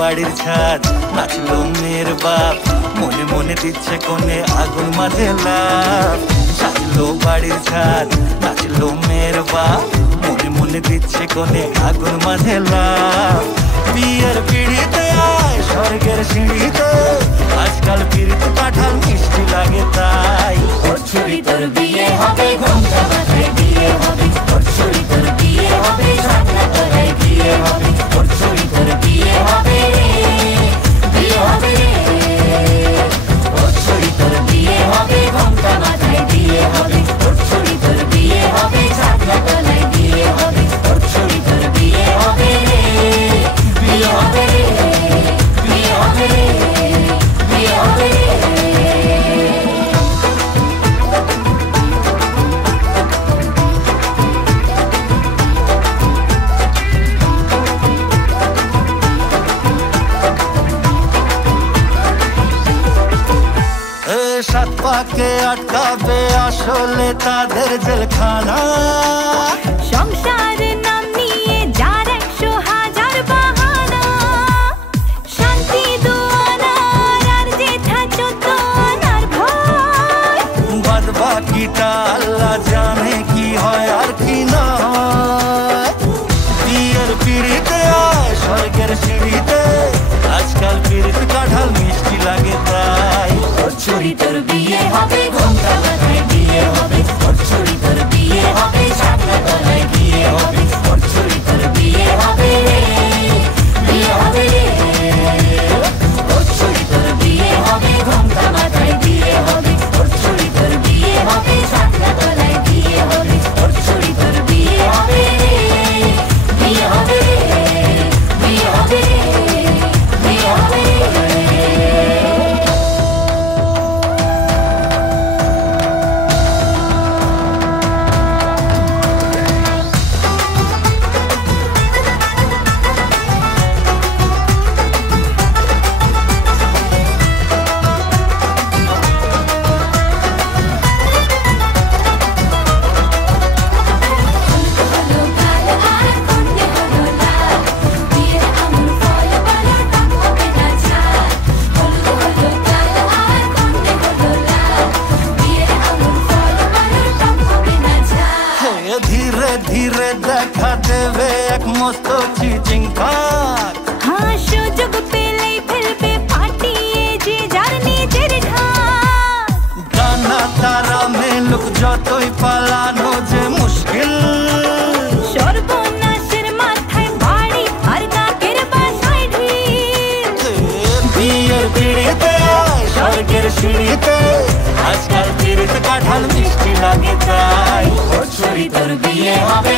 বাড়ির ছাদ, নাচলো মেয়ের বাপ, মনে মনে দিচ্ছে কোণে আগুন মাঝে লাভ। সাজলো বাড়ির ছাদ, নাচলো মেয়ের বাপ, মনে মনে দিচ্ছে কোণে আগুন মাঝে লাভ। বিয়ের পিড়িতে আয় স্বর্গের সিঁড়িতে, আজকাল পিড়িতে কাঁঠাল মিষ্টি লাগে তাই। ওর ছুরি তোর বিয়ে হবে, ঘোমটা মাথায় বিয়ে হবে, ওর ছুরি তোর বিয়ে হবে, ছাতনা তলায় বিয়ে হবে, ওর ছুরি তোর বিয়ে হবে, বিয়ে হবে রে। ওর ছুরি তোর বিয়ে হবে, ঘোমটা মাথায় বিয়ে হবে, ওর ছুরি তোর বিয়ে হবে, ছাতনা তলায় বিয়ে হবে, ওর ছুরি তোর বিয়ে হবে রে, বিয়ে হবে রে, বিয়ে হবে রে, বিয়ে হবে রে। সাত পাকে আটকাবে আসলে তাদের জেলখানা। সংসারের নাম নিয়ে যার 100,000 বাহানা, শান্তি দুয়ানার আর জেঠা চোদ্দনার ভয়। বাদ বাকিটা আল্লাহ জানে কি হয় আর কি না হয়। বিয়ের পিড়িতে আয় স্বর্গের সিঁড়িতে, আজকাল পিড়িতে কাঁঠাল মিষ্টি লাগে তাই। ওর ছুরি তোর বিয়ে হবে, ঘোমটা মাথায় বিয়ে হবে, ওর ছুরি তোর বিয়ে হবে, ছাতনা তলায় বিয়ে হবে, ওর ছুরি তোর বিয়ে হবে রে, বিয়ে হবে রে। ওর ছুরি তোর বিয়ে হবে, ঘোমটা মাথায় বিয়ে হবে, ওর ছুরি তোর বিয়ে হবে, ছাতনা তলায় বিয়ে হবে, ওর ছুরি তোর বিয়ে হবে রে, বিয়ে হবে রে, বিয়ে হবে রে, বিয়ে হবে রে। ধীরে ধীরে দেখা দেবে এক মস্ত চিচিং ফাঁক। হ্যাঁ, সুযোগ পেলেই ফেলবে ফাটিয়ে যে যার নিজের ঢাক। গানা তারা মেলুক যতই পালানো যে মুশকিল, সর্বনাশের মাথায় বাড়ি আর কাকের বাসায় ঢিল। বিয়ের পিড়িতে আয় স্বর্গের সিঁড়িতে, আজকাল পিড়িতে কাঁঠাল মিষ্টি লাগে তাই। ওর ছুরি তোর বিয়ে হবে।